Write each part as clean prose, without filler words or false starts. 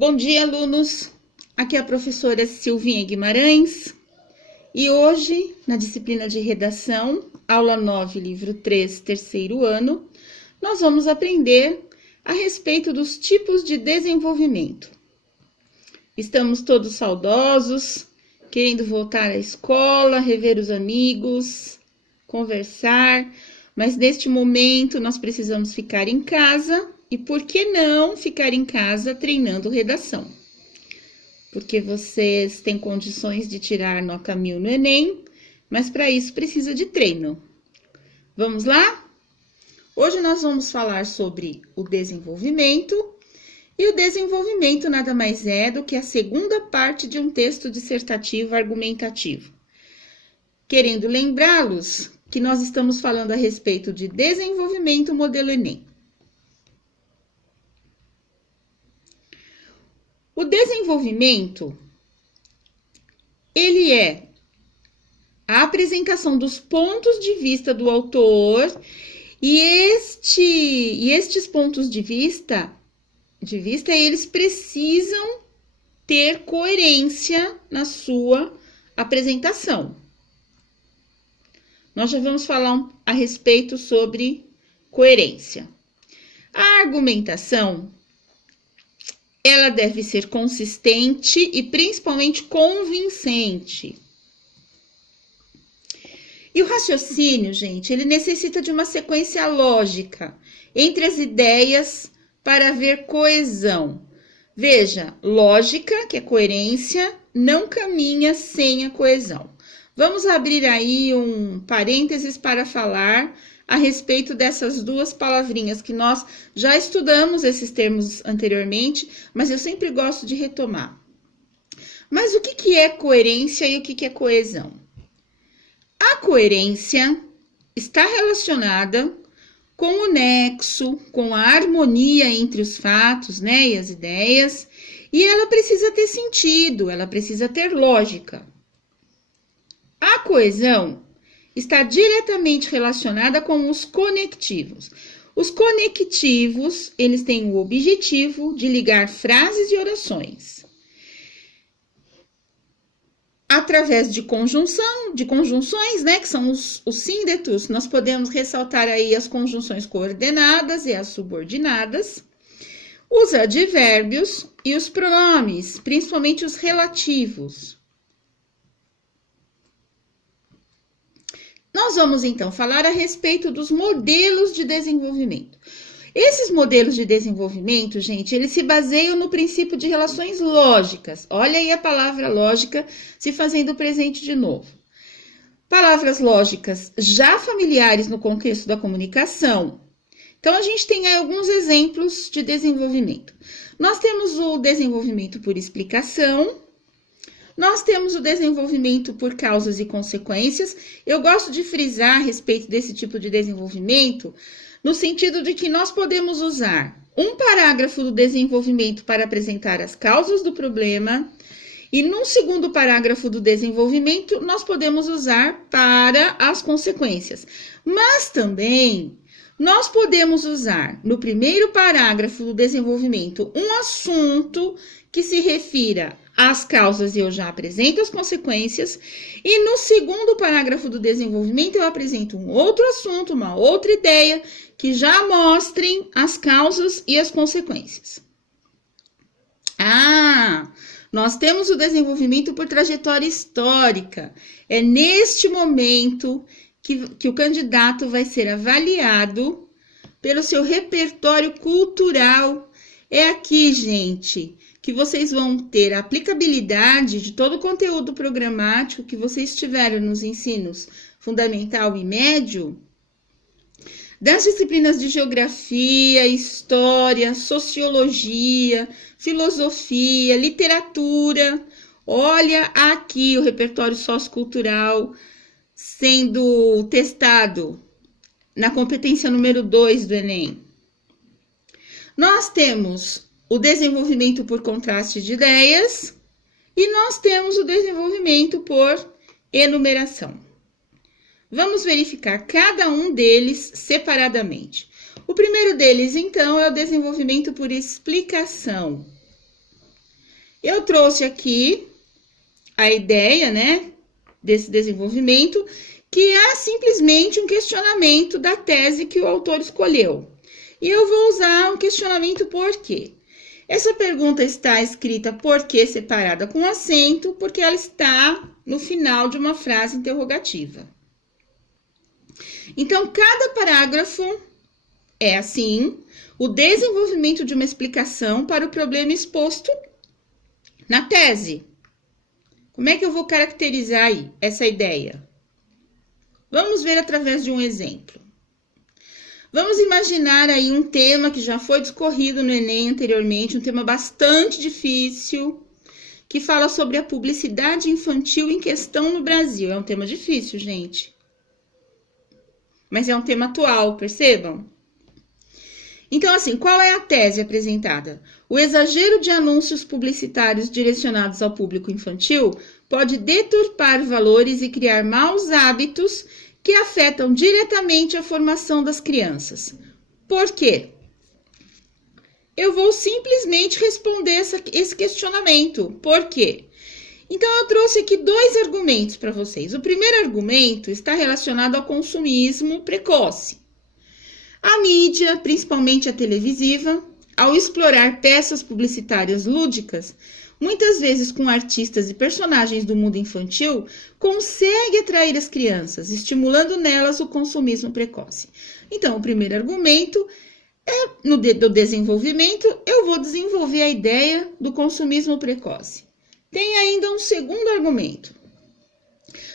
Bom dia, alunos! Aqui é a professora Silvinha Guimarães e hoje, na disciplina de redação, aula 9, livro 3, terceiro ano, nós vamos aprender a respeito dos tipos de desenvolvimento. Estamos todos saudosos, querendo voltar à escola, rever os amigos, conversar, mas neste momento nós precisamos ficar em casa. E por que não ficar em casa treinando redação? Porque vocês têm condições de tirar nota 1000 no Enem, mas para isso precisa de treino. Vamos lá? Hoje nós vamos falar sobre o desenvolvimento, e o desenvolvimento nada mais é do que a segunda parte de um texto dissertativo argumentativo. Querendo lembrá-los que nós estamos falando a respeito de desenvolvimento modelo Enem. O desenvolvimento, ele é a apresentação dos pontos de vista do autor e estes pontos de vista, eles precisam ter coerência na sua apresentação. Nós já vamos falar a respeito sobre coerência. A argumentação, ela deve ser consistente e principalmente convincente. E o raciocínio, gente, ele necessita de uma sequência lógica entre as ideias para haver coesão. Veja, lógica, que é coerência, não caminha sem a coesão. Vamos abrir aí um parênteses para falar a respeito dessas duas palavrinhas que nós já estudamos esses termos anteriormente, mas eu sempre gosto de retomar. Mas o que é coerência e o que é coesão? A coerência está relacionada com o nexo, com a harmonia entre os fatos, né, e as ideias, e ela precisa ter sentido, ela precisa ter lógica. A coesão está diretamente relacionada com os conectivos. Os conectivos, eles têm o objetivo de ligar frases e orações. Através de conjunções, né, que são os síndetos, nós podemos ressaltar aí as conjunções coordenadas e as subordinadas, os advérbios e os pronomes, principalmente os relativos. Nós vamos, então, falar a respeito dos modelos de desenvolvimento. Esses modelos de desenvolvimento, gente, eles se baseiam no princípio de relações lógicas. Olha aí a palavra lógica se fazendo presente de novo. Palavras lógicas já familiares no contexto da comunicação. Então, a gente tem aí alguns exemplos de desenvolvimento. Nós temos o desenvolvimento por explicação. Nós temos o desenvolvimento por causas e consequências. Eu gosto de frisar a respeito desse tipo de desenvolvimento, no sentido de que nós podemos usar um parágrafo do desenvolvimento para apresentar as causas do problema, e num segundo parágrafo do desenvolvimento, nós podemos usar para as consequências. Mas também nós podemos usar no primeiro parágrafo do desenvolvimento um assunto que se refira às causas e eu já apresento as consequências, e no segundo parágrafo do desenvolvimento eu apresento um outro assunto, uma outra ideia, que já mostrem as causas e as consequências. Nós temos o desenvolvimento por trajetória histórica. É neste momento que o candidato vai ser avaliado pelo seu repertório cultural. É aqui, gente, que vocês vão ter a aplicabilidade de todo o conteúdo programático que vocês tiveram nos ensinos fundamental e médio, das disciplinas de geografia, história, sociologia, filosofia, literatura. Olha aqui o repertório sociocultural sendo testado na competência número 2 do Enem. Nós temos o desenvolvimento por contraste de ideias e nós temos o desenvolvimento por enumeração. Vamos verificar cada um deles separadamente. O primeiro deles, então, é o desenvolvimento por explicação. Eu trouxe aqui a ideia, né, desse desenvolvimento, que é simplesmente um questionamento da tese que o autor escolheu. E eu vou usar um questionamento por quê. Essa pergunta está escrita por quê separada com acento, porque ela está no final de uma frase interrogativa. Então, cada parágrafo é assim, o desenvolvimento de uma explicação para o problema exposto na tese. Como é que eu vou caracterizar aí essa ideia? Vamos ver através de um exemplo. Vamos imaginar aí um tema que já foi discorrido no Enem anteriormente, um tema bastante difícil, que fala sobre a publicidade infantil em questão no Brasil. É um tema difícil, gente. Mas é um tema atual, percebam? Então, assim, qual é a tese apresentada? O exagero de anúncios publicitários direcionados ao público infantil pode deturpar valores e criar maus hábitos que afetam diretamente a formação das crianças. Por quê? Eu vou simplesmente responder esse questionamento. Por quê? Então, eu trouxe aqui 2 argumentos para vocês. O primeiro argumento está relacionado ao consumismo precoce. A mídia, principalmente a televisiva, ao explorar peças publicitárias lúdicas, muitas vezes com artistas e personagens do mundo infantil, consegue atrair as crianças, estimulando nelas o consumismo precoce. Então, o primeiro argumento é, do desenvolvimento, eu vou desenvolver a ideia do consumismo precoce. Tem ainda um segundo argumento.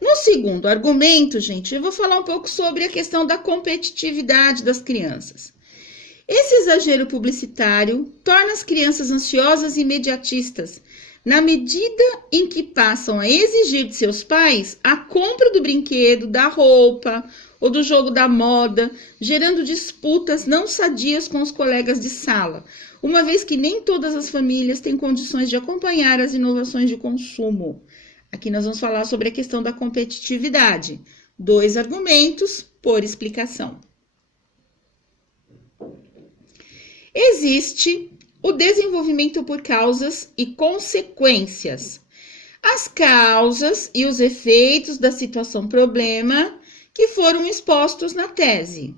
No segundo argumento, gente, eu vou falar um pouco sobre a questão da competitividade das crianças. Esse exagero publicitário torna as crianças ansiosas e imediatistas, na medida em que passam a exigir de seus pais a compra do brinquedo, da roupa ou do jogo da moda, gerando disputas não sadias com os colegas de sala, uma vez que nem todas as famílias têm condições de acompanhar as inovações de consumo. Aqui nós vamos falar sobre a questão da competitividade. 2 argumentos por explicação. Existe o desenvolvimento por causas e consequências. As causas e os efeitos da situação problema que foram expostos na tese.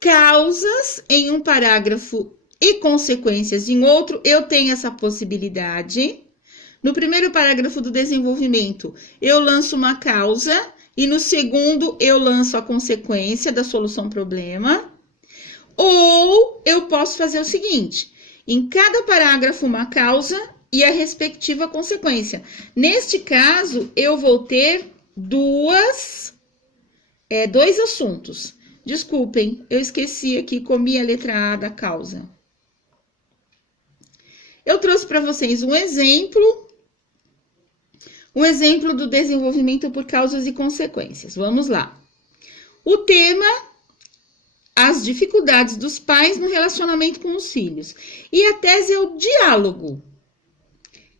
Causas em um parágrafo e consequências em outro, eu tenho essa possibilidade. No primeiro parágrafo do desenvolvimento, eu lanço uma causa e no segundo eu lanço a consequência da solução problema. Ou eu posso fazer o seguinte, em cada parágrafo uma causa e a respectiva consequência. Neste caso, eu vou ter dois assuntos. Desculpem, eu esqueci aqui, comi a letra A da causa. Eu trouxe para vocês um exemplo do desenvolvimento por causas e consequências. Vamos lá. O tema, as dificuldades dos pais no relacionamento com os filhos. E a tese é o diálogo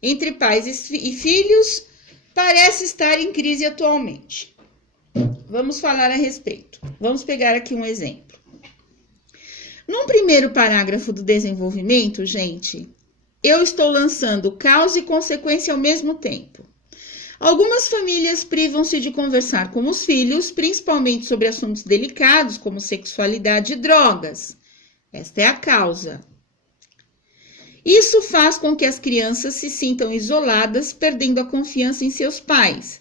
entre pais e filhos parece estar em crise atualmente. Vamos falar a respeito. Vamos pegar aqui um exemplo. No primeiro parágrafo do desenvolvimento, gente, eu estou lançando causa e consequência ao mesmo tempo. Algumas famílias privam-se de conversar com os filhos, principalmente sobre assuntos delicados, como sexualidade e drogas. Esta é a causa. Isso faz com que as crianças se sintam isoladas, perdendo a confiança em seus pais.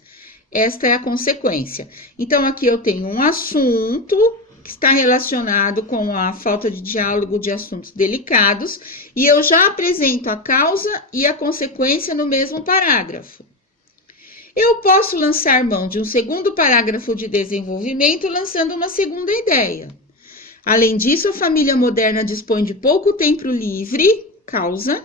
Esta é a consequência. Então, aqui eu tenho um assunto que está relacionado com a falta de diálogo de assuntos delicados, e eu já apresento a causa e a consequência no mesmo parágrafo. Eu posso lançar mão de um segundo parágrafo de desenvolvimento, lançando uma segunda ideia. Além disso, a família moderna dispõe de pouco tempo livre, causa,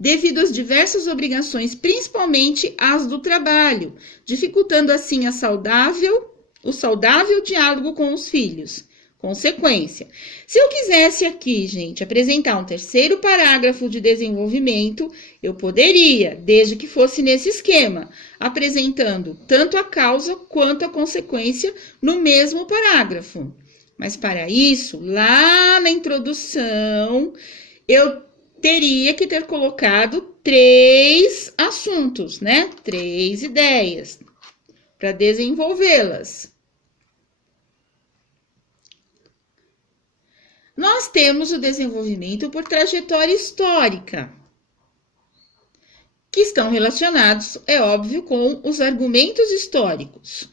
devido às diversas obrigações, principalmente as do trabalho, dificultando assim o saudável diálogo com os filhos. Consequência. Se eu quisesse aqui, gente, apresentar um terceiro parágrafo de desenvolvimento, eu poderia, desde que fosse nesse esquema, apresentando tanto a causa quanto a consequência no mesmo parágrafo. Mas para isso, lá na introdução, eu teria que ter colocado 3 assuntos, né? 3 ideias para desenvolvê-las. Nós temos o desenvolvimento por trajetória histórica, que estão relacionados, é óbvio, com os argumentos históricos.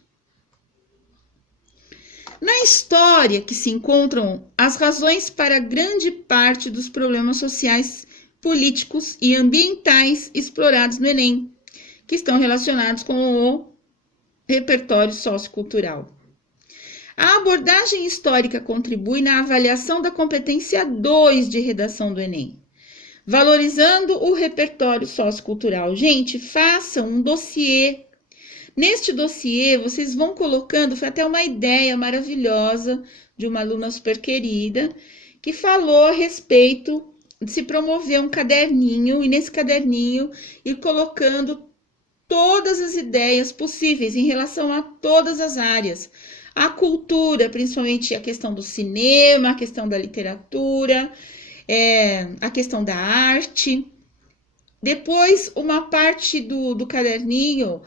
Na história que se encontram as razões para grande parte dos problemas sociais, políticos e ambientais explorados no Enem, que estão relacionados com o repertório sociocultural. A abordagem histórica contribui na avaliação da competência 2 de redação do Enem, valorizando o repertório sociocultural. Gente, façam um dossiê. Neste dossiê, vocês vão colocando, foi até uma ideia maravilhosa de uma aluna super querida, que falou a respeito de se promover um caderninho, e nesse caderninho ir colocando todas as ideias possíveis em relação a todas as áreas. A cultura, principalmente a questão do cinema, a questão da literatura, a questão da arte. Depois, uma parte do caderninho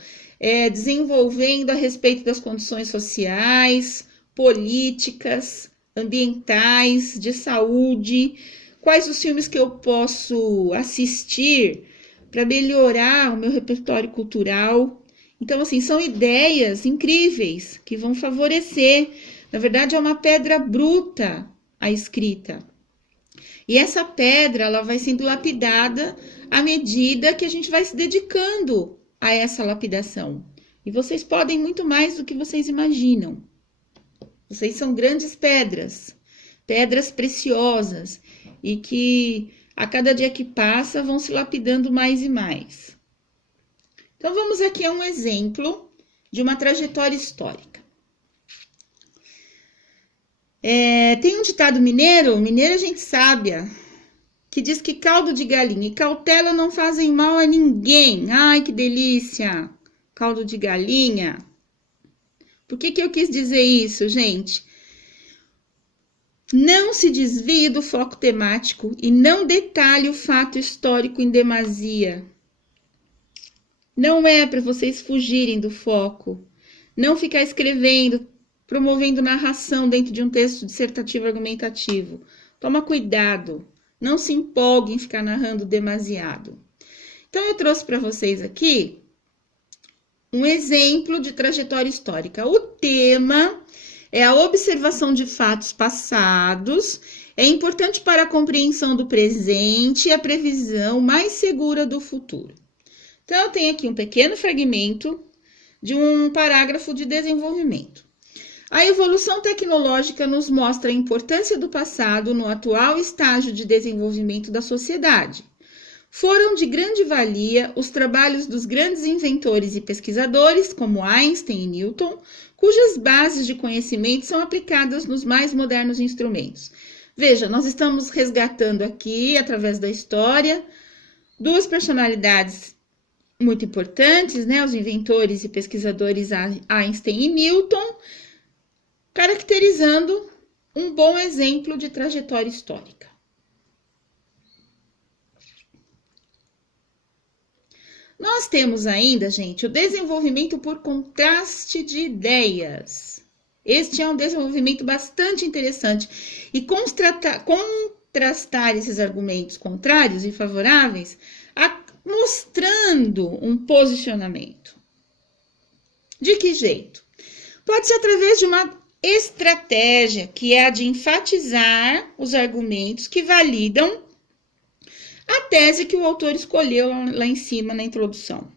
desenvolvendo a respeito das condições sociais, políticas, ambientais, de saúde, quais os filmes que eu posso assistir para melhorar o meu repertório cultural. Então, assim, são ideias incríveis que vão favorecer. Na verdade, é uma pedra bruta a escrita. E essa pedra, ela vai sendo lapidada à medida que a gente vai se dedicando a essa lapidação. E vocês podem muito mais do que vocês imaginam. Vocês são grandes pedras, pedras preciosas, e que a cada dia que passa vão se lapidando mais e mais. Então, vamos aqui a um exemplo de uma trajetória histórica. Tem um ditado mineiro a gente sábia, que diz que caldo de galinha e cautela não fazem mal a ninguém. Ai, que delícia! Caldo de galinha. Por que eu quis dizer isso, gente? Não se desvie do foco temático e não detalhe o fato histórico em demasia. Não é para vocês fugirem do foco. Não ficar escrevendo, promovendo narração dentro de um texto dissertativo argumentativo. Toma cuidado. Não se empolgue em ficar narrando demasiado. Então, eu trouxe para vocês aqui um exemplo de trajetória histórica. O tema é a observação de fatos passados. É importante para a compreensão do presente e a previsão mais segura do futuro. Então, eu tenho aqui um pequeno fragmento de um parágrafo de desenvolvimento. A evolução tecnológica nos mostra a importância do passado no atual estágio de desenvolvimento da sociedade. Foram de grande valia os trabalhos dos grandes inventores e pesquisadores, como Einstein e Newton, cujas bases de conhecimento são aplicadas nos mais modernos instrumentos. Veja, nós estamos resgatando aqui, através da história, duas personalidades muito importantes, né? Os inventores e pesquisadores Einstein e Newton, caracterizando um bom exemplo de trajetória histórica. Nós temos ainda, gente, o desenvolvimento por contraste de ideias. Este é um desenvolvimento bastante interessante. E contrastar esses argumentos contrários e favoráveis, mostrando um posicionamento. De que jeito? Pode ser através de uma estratégia, que é a de enfatizar os argumentos que validam a tese que o autor escolheu lá em cima na introdução.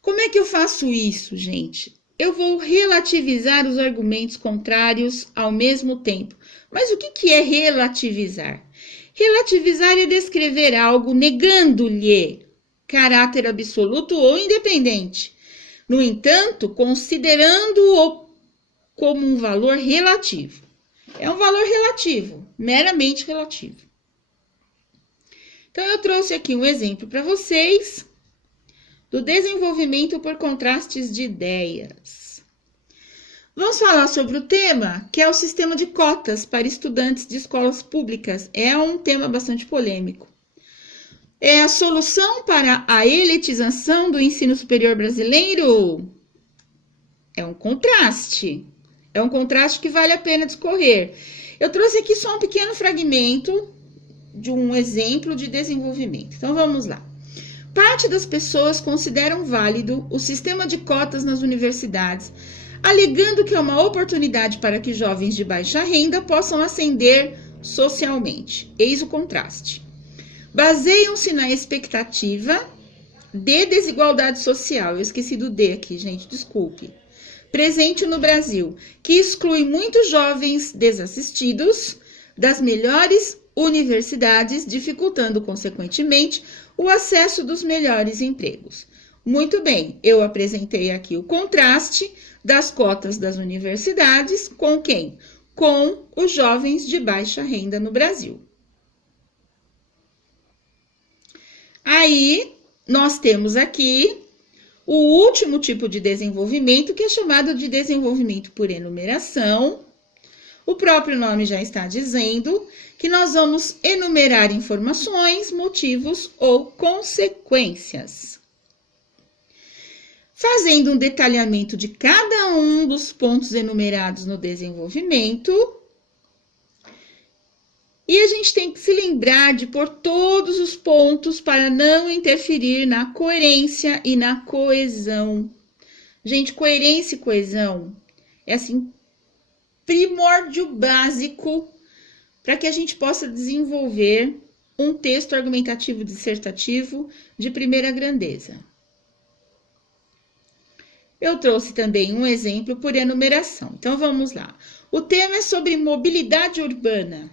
Como é que eu faço isso, gente? Eu vou relativizar os argumentos contrários ao mesmo tempo. Mas o que é relativizar? Relativizar é descrever algo negando-lhe caráter absoluto ou independente. No entanto, considerando-o como um valor relativo. É um valor relativo, meramente relativo. Então, eu trouxe aqui um exemplo para vocês do desenvolvimento por contrastes de ideias. Vamos falar sobre o tema, que é o sistema de cotas para estudantes de escolas públicas. É um tema bastante polêmico. É a solução para a elitização do ensino superior brasileiro? É um contraste. É um contraste que vale a pena discorrer. Eu trouxe aqui só um pequeno fragmento de um exemplo de desenvolvimento. Então, vamos lá. Parte das pessoas consideram válido o sistema de cotas nas universidades, alegando que é uma oportunidade para que jovens de baixa renda possam ascender socialmente. Eis o contraste. Baseiam-se na expectativa de desigualdade social. Eu esqueci do D aqui, gente, desculpe. Presente no Brasil, que exclui muitos jovens desassistidos das melhores universidades, dificultando, consequentemente, o acesso dos melhores empregos. Muito bem, eu apresentei aqui o contraste das cotas das universidades com quem? Com os jovens de baixa renda no Brasil. Aí, nós temos aqui o último tipo de desenvolvimento, que é chamado de desenvolvimento por enumeração. O próprio nome já está dizendo que nós vamos enumerar informações, motivos ou consequências. Fazendo um detalhamento de cada um dos pontos enumerados no desenvolvimento. E a gente tem que se lembrar de pôr todos os pontos para não interferir na coerência e na coesão. Gente, coerência e coesão é assim primórdio básico para que a gente possa desenvolver um texto argumentativo dissertativo de primeira grandeza. Eu trouxe também um exemplo por enumeração. Então, vamos lá. O tema é sobre mobilidade urbana.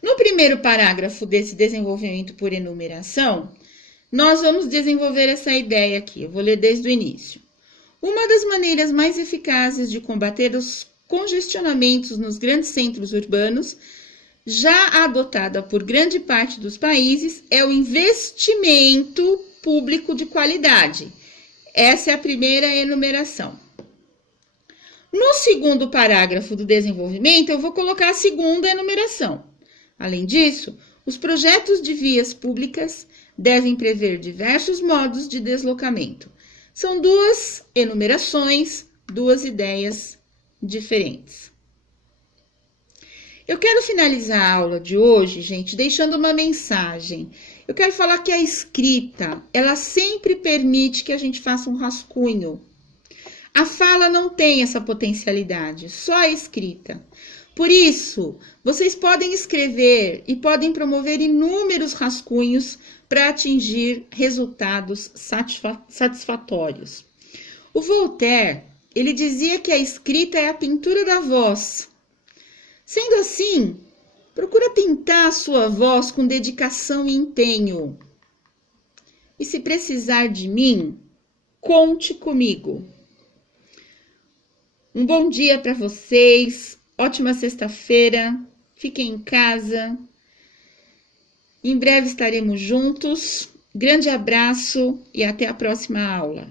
No primeiro parágrafo desse desenvolvimento por enumeração, nós vamos desenvolver essa ideia aqui. Eu vou ler desde o início. Uma das maneiras mais eficazes de combater os congestionamentos nos grandes centros urbanos, já adotada por grande parte dos países, é o investimento público de qualidade. Essa é a primeira enumeração. No segundo parágrafo do desenvolvimento, eu vou colocar a segunda enumeração. Além disso, os projetos de vias públicas devem prever diversos modos de deslocamento. São duas enumerações, duas ideias diferentes. Eu quero finalizar a aula de hoje, gente, deixando uma mensagem. Eu quero falar que a escrita, ela sempre permite que a gente faça um rascunho. A fala não tem essa potencialidade, só a escrita. Por isso, vocês podem escrever e podem promover inúmeros rascunhos para atingir resultados satisfatórios. O Voltaire, ele dizia que a escrita é a pintura da voz. Sendo assim, procura pintar a sua voz com dedicação e empenho. E se precisar de mim, conte comigo. Um bom dia para vocês. Ótima sexta-feira, fiquem em casa, em breve estaremos juntos, grande abraço e até a próxima aula.